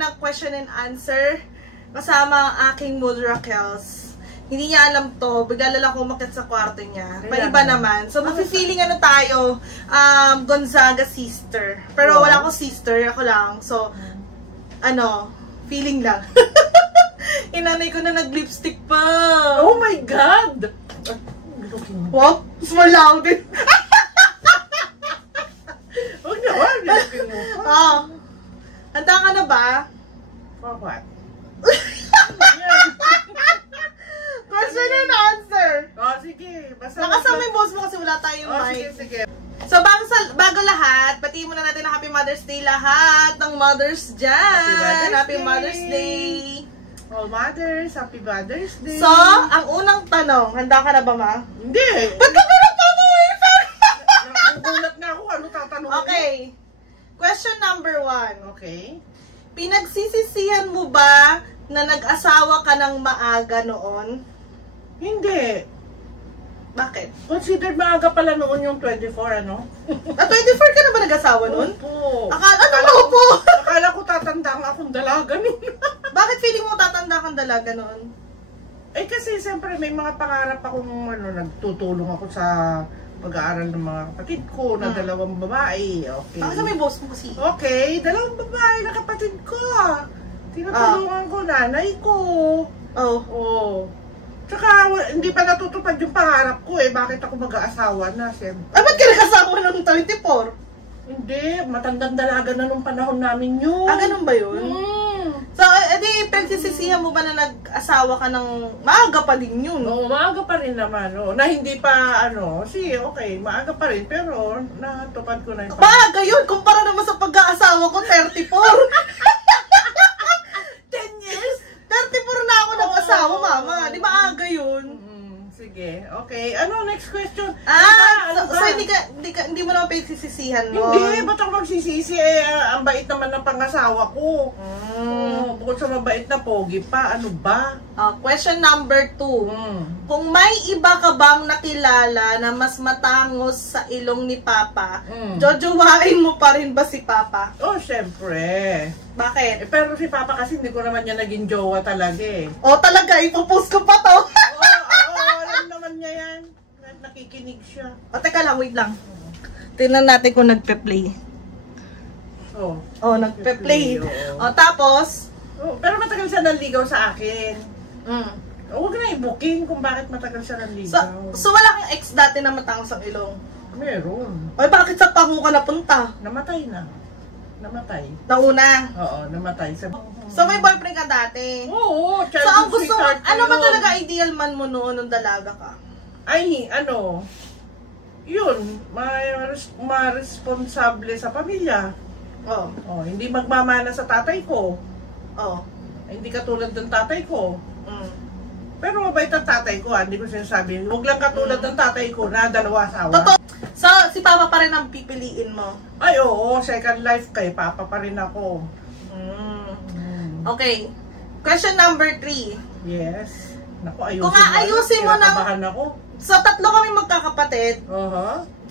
ng question and answer kasama ang aking mood Raquels. Hindi niya alam to. Bigla lang ako umakyat sa kwarto niya. Paiba naman. So, mag-feeling ano tayo, Gonzaga sister. Pero wala akong sister. Ako lang. So, ano, feeling lang. Inanay ko na nag-lipstick pa. Oh my God! What? Small loud din. Huwag na, huwag. Oh. Handa ka na ba? For what? Question and answer. Oh, sige. Nakasama yung boss mo kasi wala tayong mic. Sige. So, bago lahat, batiin muna natin na Happy Mother's Day lahat ng mothers dyan. Happy Mother's Day. All mothers, Happy Mother's Day. So, ang unang tanong, handa ka na ba, ma? Hindi. Ba't ka ba nagtatanong? Nagugulat na ako. Ano tatanungin? Okay. Question number 1. Okay. Pinagsisisihan mo ba na nag-asawa ka ng maaga noon? Hindi. Bakit? Considered maaga pala noon yung 24, ano? 24 ka na ba nag-asawa noon? Opo. Ano po? Akala ko tatanda akong dalaga noon. Bakit feeling mo tatanda kang dalaga noon? Eh kasi siyempre may mga pangarap akong nagtutulong ako sa pag-aaral ng mga kapatid ko na dalawang babae. Okay. Bakit may boss mo kasi? Okay, dalawang babae na kapatid ko. Tinutulungan ko nanay ko. Oo. Tsaka hindi pa natutupad yung pangarap ko eh. Bakit ako mag-aasawa na siyempre? Ba't ka nag-asawa ng 24? Hindi, matandang dalaga na nung panahon namin yun. Ganun ba yun? So, edi, pinagsisisihan mo ba na nag-asawa ka ng maaga pa din yun? Oo, maaga pa rin naman. Na hindi pa, okay, maaga pa rin. Pero, natupad ko na yung maaga yun! Kumpara naman sa pag-aasawa ko, 34! 10 years? 34 na ako nag-asawa, mama. Di ba aga yun? Sige, okay. Ano, next question? So hindi mo naman pinagsisisihan nun? Hindi, ba't ako magsisisi? Ang bait naman ng pangasawa ko. Bukod sa mabait na pogi pa, ano ba? Question number 2. Kung may iba ka bang nakilala na mas matangos sa ilong ni Papa, jojowain mo pa rin ba si Papa? Oh, syempre. Bakit? Pero si Papa kasi hindi ko naman niya naging jowa talaga eh. Talaga, ipopost ko pa to. Alam naman niya yan. Nakikinig siya. Teka lang, wait lang. Tingnan natin kung nagpe-play. Nagpe-play. Tapos? Pero matagal siya nanligaw sa akin. Huwag na i-booking kung bakit matagal siya nanligaw. So wala kang ex dati na matangos ang ilong? Meron. Ay, bakit sa pango ka napunta? Namatay na. Namatay. Nauna? Oo, namatay. So may boyfriend ka dati? Oo, so ang gusto mo, ano ba talaga ideal man mo noon nung dalaga ka? Ay, yun, responsable sa pamilya. Hindi magmamana sa tatay ko. Hindi katulad ng tatay ko. Pero mabait ang tatay ko, hindi ko sinasabi. Huwag lang katulad ng tatay ko na dalawa asawa. Totoo. So, si Papa pa rin ang pipiliin mo? Ay, oo. Second life kay Papa pa rin ako. Okay. Question number 3. Yes. Naku, ayusin kung aayusin mo ng... ako. So, 3 kami magkakapatid.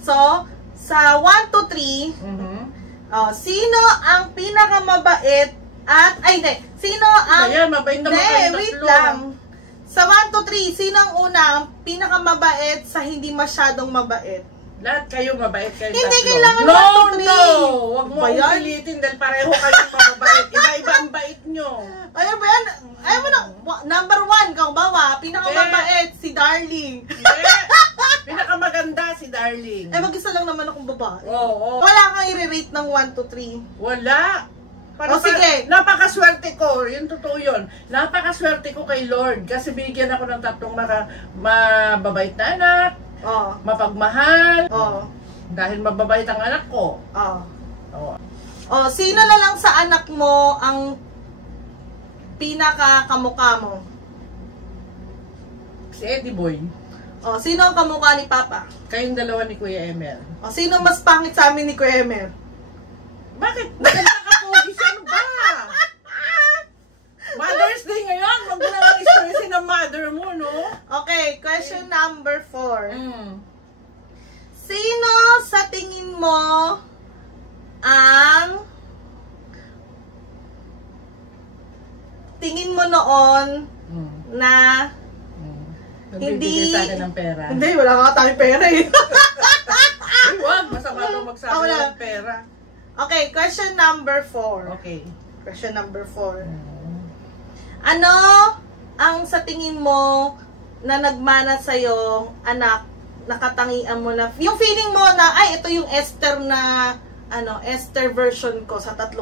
So, sa 1 to 3, sino ang pinakamabait at... Ay, hindi. Sino ang... Ayan, mabait naman kayo wait lang. Sa 1 to 3, sino ang unang pinakamabait sa hindi masyadong mabait? Lahat kayo mabait kayo Hindi tatlo. kailangan No! Huwag mo Ba yan? pilitin dahil pareho kayong mababait. Iba-iba ang bait nyo. Ayaw ba yan? Ayaw mo na. Number 1, kung bawa, pinakamabait, si Darling. Pinakamaganda si Darling. Mag-isa lang naman akong babae. Wala kang i-rate ng 1 to 3. Wala. Sige. Napakaswerte ko. Yun, totoo yun. Napakaswerte ko kay Lord. Kasi binigyan ako ng 3 mababait na anak. Mapagmahal. Dahil mababait ang anak ko. Sino na lang sa anak mo ang pinaka-kamukha mo? Si Eddie Boy. Sino ang kamukha ni Papa? Kayong dalawa ni Kuya Emer. Sino mas pangit sa amin ni Kuya Emer? Bakit? Maganda ka po. Ano ba? Mother's Day ngayon. Huwag mo naman i-stressin ang mother mo, no? Okay, question number 4. Sino sa tingin mo ang noon na hindi sa akin ng pera. Hindi, wala ka tayong pera eh. Ay, wag. Masama daw magsabi ng pera. Okay, question number 4. Okay. Question number 4. Ano ang sa tingin mo na nagmana sa'yo, anak, nakatangian mo na, yung feeling mo na, ay, ito yung Esther na, Esther version ko sa 3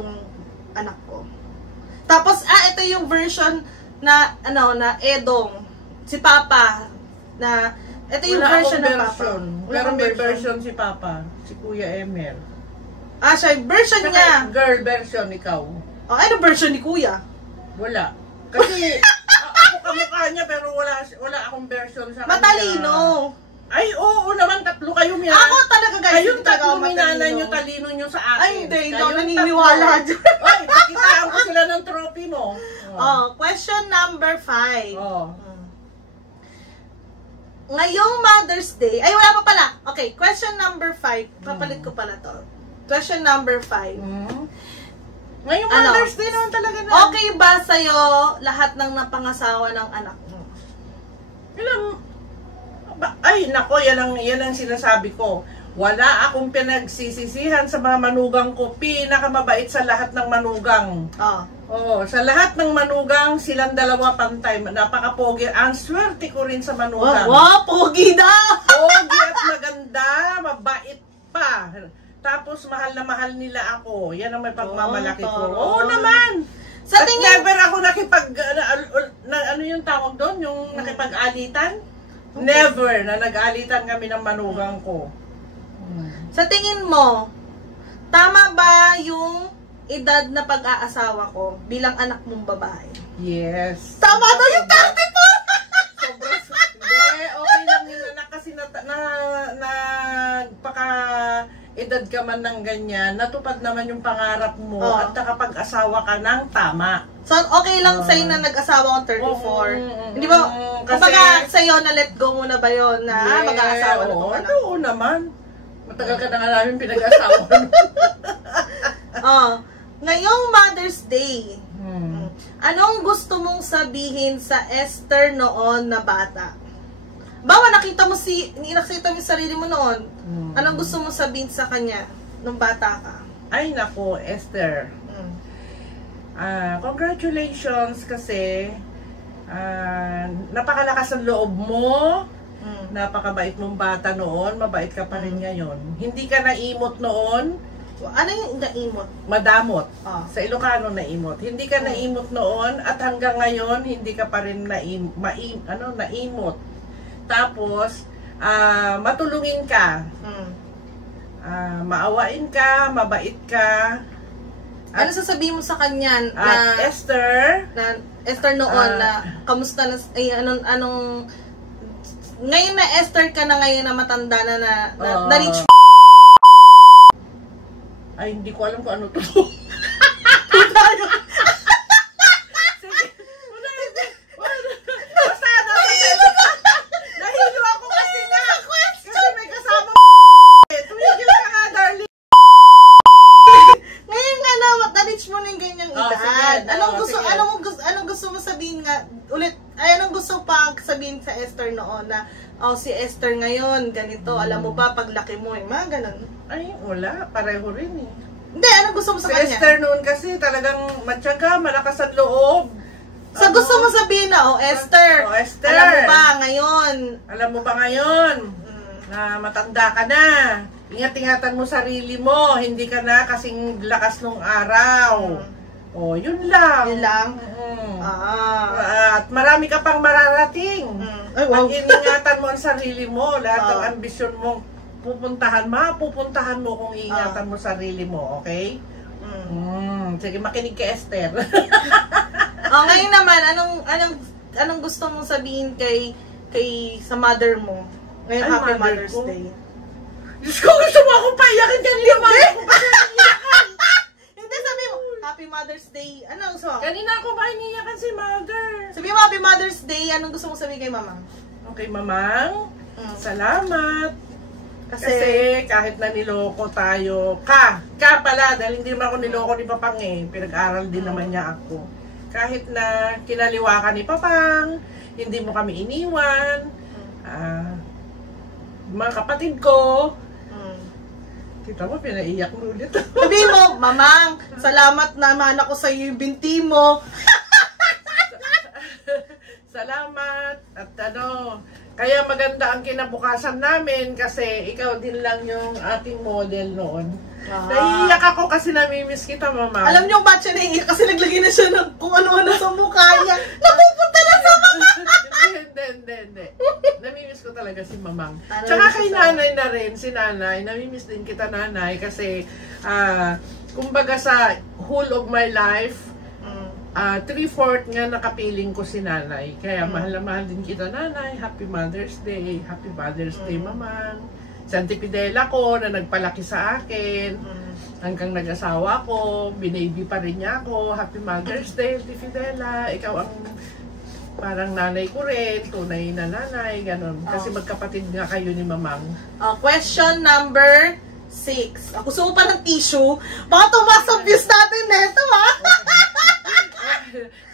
anak ko. Tapos, ito yung version na, na Edong, si Papa, na, ito yung wala version ng Papa. Pero may version si Papa, si Kuya Emer. Siya, version saka niya. Girl version, ikaw. Ano version ni Kuya? Wala. Kasi, ako kamukha niya, pero wala akong version sa kanya. Matalino. Ay, oo naman, 3 kayo yan. Ako talaga, guys. Kayong 3 minana nyo, talino nyo sa akin. Ay, hindi, naniniwala dyan. Ay, pakitaan ko sila ng trophy mo. Question number 5. Oh. Ngayong Mother's Day, ay wala pa pala. Okay, question number 5. Papalit ko pala to. Question number 5. Ngayong Mother's Day naman talaga na. Okay ba sa'yo lahat ng napangasawa ng anak mo? Ay, nako, yan ang sinasabi ko. Wala akong pinagsisisihan sa mga manugang ko. Pinakamabait sa lahat ng manugang. Oo, sa lahat ng manugang, silang 2 pantay. Napaka-pogi. Ang swerte ko rin sa manugang. Wow, pogi daw! Pogi at maganda, mabait pa. Tapos mahal na mahal nila ako. Yan ang may pagmamalaki ko. Oo naman. At never ako ano yung tawag doon? Yung nakipag-alitan? Never na nag-alitan kami ng manugang ko. Sa tingin mo, tama ba yung edad na pag-aasawa ko bilang anak mong babae? Yes. Tama daw yung 34! Sobrang hindi. Okay lang yun, anak, kasi edad ka man ng ganyan, natupad naman yung pangarap mo at nakapag-asawa ka ng tama. So, okay lang sa'yo na nag-asawa kong 34? Hindi ba, kumbaga sa'yo na let go muna ba yun na mag-aasawa na itong anak? Oo naman. Matagal ka na nga namin pinag-asawa. Ngayong Mother's Day, anong gusto mong sabihin sa Esther noon na bata? Bawa, nakita mo yung sarili mo noon. Anong gusto mong sabihin sa kanya nung bata ka? Ay, nako, Esther. Congratulations kasi napakalakas ang loob mo. Napakabait mong bata noon. Mabait ka pa rin ngayon. Hindi ka naimot noon. Ano yung naimot? Madamot. Sa Ilocano, naimot. Hindi ka naimot noon at hanggang ngayon, hindi ka pa rin naimot. Tapos, matulungin ka. Maawain ka, mabait ka. Ano sasabihin mo sa kanya na Esther? Na Esther noon na kamusta na anong ngayon na Esther ka na ngayon na matanda na reach ay, hindi ko alam kung ano to. sabihin sa Esther noon na si Esther ngayon, ganito, alam mo ba, paglaki mo, mga ganun. Ay, wala. Pareho rin eh. Hindi, anong gusto mo sa kanya? Si Esther noon kasi talagang matyaga, malakas at loob. Sa gusto mo sabihin na, Esther, Esther, alam mo ba ngayon, na matanda ka na. Ingat-ingatan mo sarili mo, hindi ka na kasing lakas nung araw. Yun lang. Yun lang? At marami ka pang mararating. Pag iningatan mo ang sarili mo, lahat ng ambisyon mo, pupuntahan mo kung iingatan mo sarili mo, okay? Sige, makinig ka, Esther. Ngayon naman, anong gusto mong sabihin sa mother mo? Ngayon, Happy Mother's Day. Diyos ko, gusto mo akong paiyakin kanina, mother ko pa iyakan. Hindi, sabi mo, Happy Mother's Day. Anong gusto mo? Kanina ako ba iniyakan si mother? Sabi mo, Happy Mother's Day. Anong gusto mong sabihin kay mamang? Okay, mamang. Salamat. Kasi kahit na niloko tayo, ka pala, dahil hindi naman ako niloko ni Papang pinag-aral din naman niya ako. kahit na kinaliwa ka ni Papang, hindi mo kami iniwan. Mga kapatid ko, kita mo, pinaiyak mo ulit. Sabi mo, Mamang, salamat naman ako sa iyo yung binti mo. Salamat. At kaya maganda ang kinabukasan namin kasi ikaw din lang yung ating model noon. Naiiyak ako kasi namimiss kita, Mama. Alam niyo ba't siya naiiyak? Kasi naglagay na siya ng kung ano-ano sa mukha niya. Napupunta na sa mga. Hindi. Namimiss ko talaga si Mamang. Tsaka kay nanay na rin, si nanay. Namimiss din kita, nanay. Kasi, kumbaga sa whole of my life, 3/4 nga nakapiling ko si nanay. Kaya mahal na mahal din kita, nanay. Happy Mother's Day. Happy Mother's Day, Mamang. Santi Fidela ko na nagpalaki sa akin. Hanggang nag-asawa ko. Binaby pa rin niya ako. Happy Mother's Day, Santi Fidela. Ikaw ang parang nanay ko rin. Tunay na nanay. Ganon. Kasi magkapatid nga kayo ni Mamang. Question number 6. Ako gusto ko pa ng tissue. Baka tumaas ang views natin neto, ha?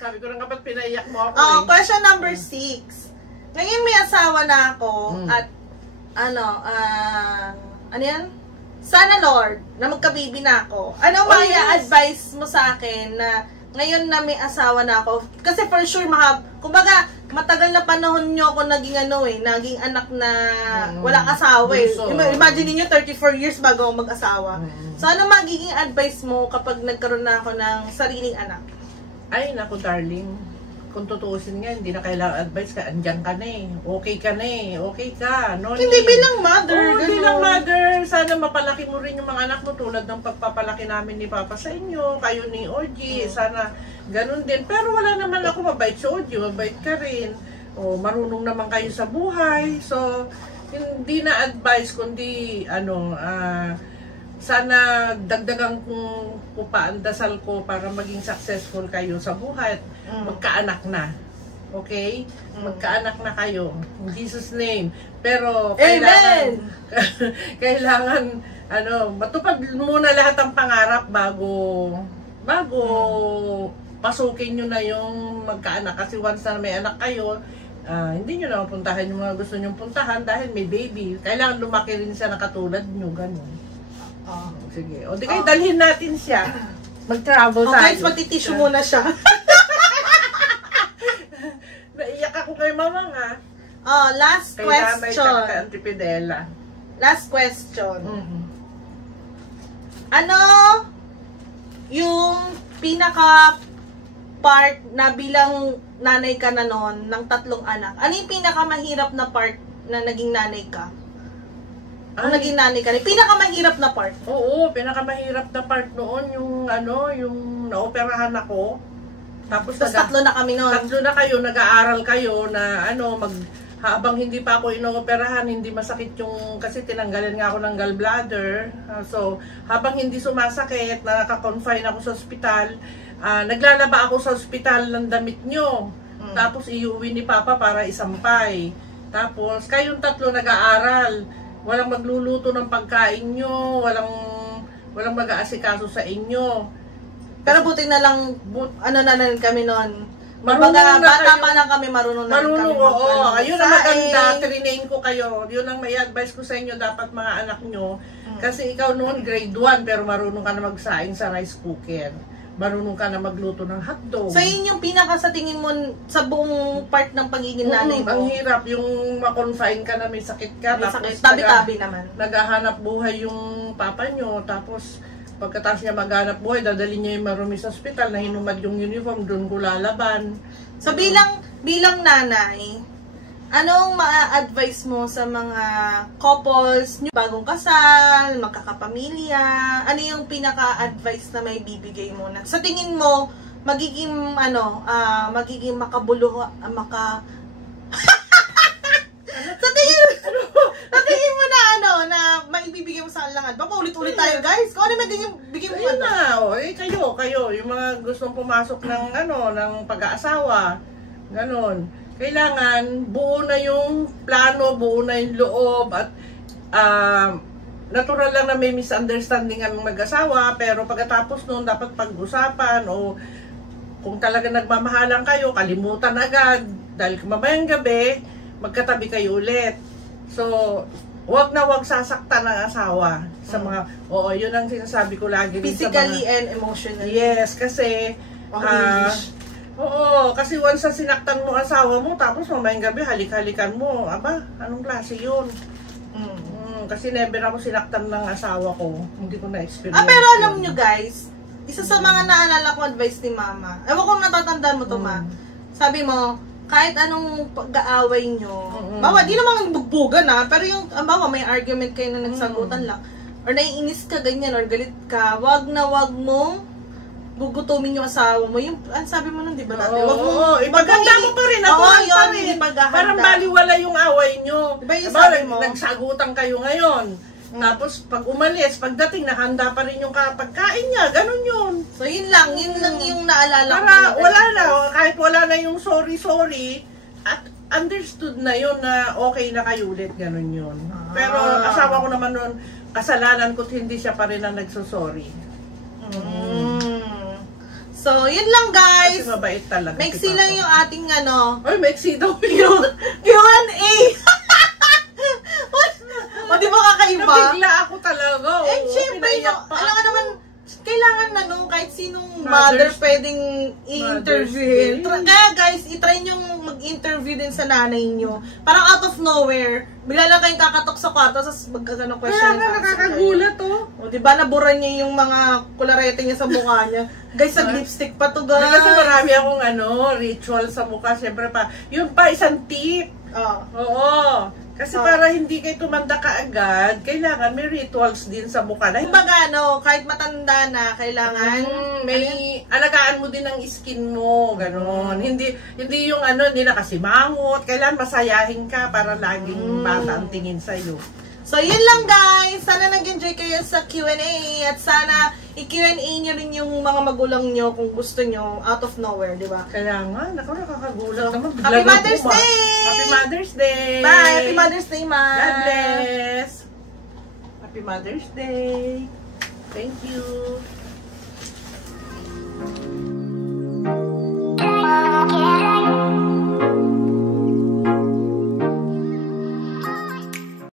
Sabi ko na kapag pinaiyak mo ako. Question number 6. Ngayon may asawa na ako at ano yan? Sana Lord, na magka-baby na ako. Ano may advice mo sa akin na ngayon na may asawa na ako? Kasi for sure, kumbaga, matagal na panahon nyo ako naging naging anak na walang asawa eh. Imagine niyo 34 years bago ako mag-asawa. So ano magiging advice mo kapag nagkaroon na ako ng sariling anak? Ay, naku darling. Kung tutuusin nga, hindi na kailangan advice ka. Andyan ka na eh. Okay ka na eh. Okay ka. No, hindi bilang mother. Bilang mother. Sana mapalaki mo rin yung mga anak mo tulad ng pagpapalaki namin ni Papa sa inyo. Kayo ni Oji. Sana ganun din. Pero wala naman ako, mabait si Oji. Mabait ka rin. Marunong naman kayo sa buhay. So, hindi na advice kundi sana dagdagan ko pa ang dasal ko para maging successful kayo sa buhay. Magkaanak na. Okay? Magkaanak na kayo. In Jesus' name. Pero kailangan matupad muna lahat ng pangarap bago pasukin nyo na yung magkaanak. Kasi once na may anak kayo, hindi nyo na mapuntahan yung mga gusto nyo puntahan dahil may baby. Kailangan lumaki rin siya na katulad nyo. Ganun. Sige. O di kayo dalhin natin siya. Mag-travel tayo. Guys, magtitisyo muna siya. Naiyak ako kay Mama nga. Last question. Kay Nanay kay Auntie Fidela. Last question. Ano yung pinaka part na bilang nanay ka na noon ng 3 anak? Ano yung pinaka mahirap na part na naging nanay ka? Naging nanay ka rin. Pinakamahirap na part? Oo, pinakamahirap na part noon yung yung naoperahan ako. Tapos 3 na kami noon. 3 na kayo, nag-aaral kayo na habang hindi pa ako inooperahan, hindi masakit yung, kasi tinanggalan nga ako ng gallbladder. So, habang hindi sumasakit, naka-confine ako sa ospital, naglalaba ako sa ospital ng damit nyo. Tapos iuwi ni Papa para isampay. Tapos, kayong 3 nag-aaral. Walang magluluto ng pagkain nyo, walang mag-aasikaso sa inyo. Pero buti na lang, na rin kami noon. Bata pa lang kami, marunong na rin kami. Oo. Ayun ang maganda, trinain ko kayo. Yun ang may advice ko sa inyo, dapat mga anak nyo. Kasi ikaw noon, grade 1, pero marunong ka na magsaing sa rice cooker. Marunong ka na magluto ng hotdog. So yun yung pinaka sa tingin mo sa buong part ng pagiging nanay mo? Ang hirap, yung ma-confine ka na may sakit ka. May sakit, tabi-tabi naman. Naghahanap buhay yung papa nyo, tapos pagkatapos niya maghanap buhay, dadalhin niya yung marumi sa ospital na hinumad yung uniform, doon ko lalaban. So bilang nanay, anong ma-advise mo sa mga couples, bagong kasal, magkakapamilya? Ano yung pinaka-advice na may bibigay mo? Sa tingin mo, magiging magiging makabuluhan, sa tingin mo na maibibigay mo sa alangan. Paulit-ulit tayo, guys. Kung ano magiging bigay mo? Ayun na, kayo, yung mga gustong pumasok ng ng pag-aasawa, ganon. Kailangan buo na yung plano, buo na yung loob, at natural lang na may misunderstanding ang mag-asawa, pero pagkatapos nun dapat pag-usapan o kung talaga nagmamahalan kayo, kalimutan agad. Dahil mamayang gabi, magkatabi kayo ulit. So, wag na wag sasaktan ng asawa sa mga, oo, yun ang sinasabi ko lagi. Physically and emotionally. Yes, kasi, oo, kasi once na sinaktan mo asawa mo, tapos mamayang gabi, halik-halikan mo. Aba, anong klase yun? Kasi never ako sinaktan ng asawa ko. Hindi ko na-experience. Pero alam nyo guys, isa sa mga naalala ko advice ni mama, ewan kung natatandaan mo to ma, sabi mo, kahit anong pag-aaway nyo, bawa, di naman bugbugan pero yung, bawa, may argument kayo na nagsagutan lang, or naiinis ka ganyan, or galit ka, wag na wag mong gugutumin yung asawa mo. Yung, sabi mo nun, di ba dati? Wag mo, ipaganda mo pa rin, natural pa rin. Parang baliwala yung away nyo. Diba yung sabi mo? Nagsagutan kayo ngayon. Tapos, pag umalis, pagdating, nakahanda pa rin yung pagkain niya. Ganun yun. So, yun lang yung naalala ko. Para wala na, kahit wala na yung sorry, at understood na yun na okay na kayo ulit. Ganun yun. Pero, asawa ko naman nun, kasalanan ko't hindi siya pa rin ang nagsusorry. So, yun lang guys. Kasi mabait talaga. Maiksi lang yung ating Ay, maiksi daw yung Q&A. O, di ba kakaiba? Nabigla ako talaga. Siyempre, alam nga naman, kailangan kahit sinong mother pwedeng i-interviewin. Kaya guys, itry nyo mag-interview din sa nanay nyo. Parang out of nowhere, bigla lang kayong kakatok sa kwarto, tapos magkagano question. Kaya nakakagulat O, diba nabura niya yung mga kularete niya sa mukha niya. Guys, lipstick pa to guys. Kasi marami akong ritual sa mukha. Siyempre pa, yun pa, isang tip. Oo. Kasi para hindi kayo tumanda kaagad, kailangan may rituals din sa mukha. Kumbaga, kahit matanda na, kailangan may alagaan mo din ang skin mo, gano'n. Hindi yung hindi na kasi mangot. Kailangan masayahin ka para laging bata ang tingin sa'yo. So, yun lang guys. Sana nag-enjoy kayo sa Q&A at sana i-Q&A nyo rin yung mga magulang nyo kung gusto nyo out of nowhere, di ba? Kaya nga, nakakagulat naman. Happy Mother's Day! Happy Mother's Day! Bye! Happy Mother's Day, ma! God bless! Happy Mother's Day! Thank you!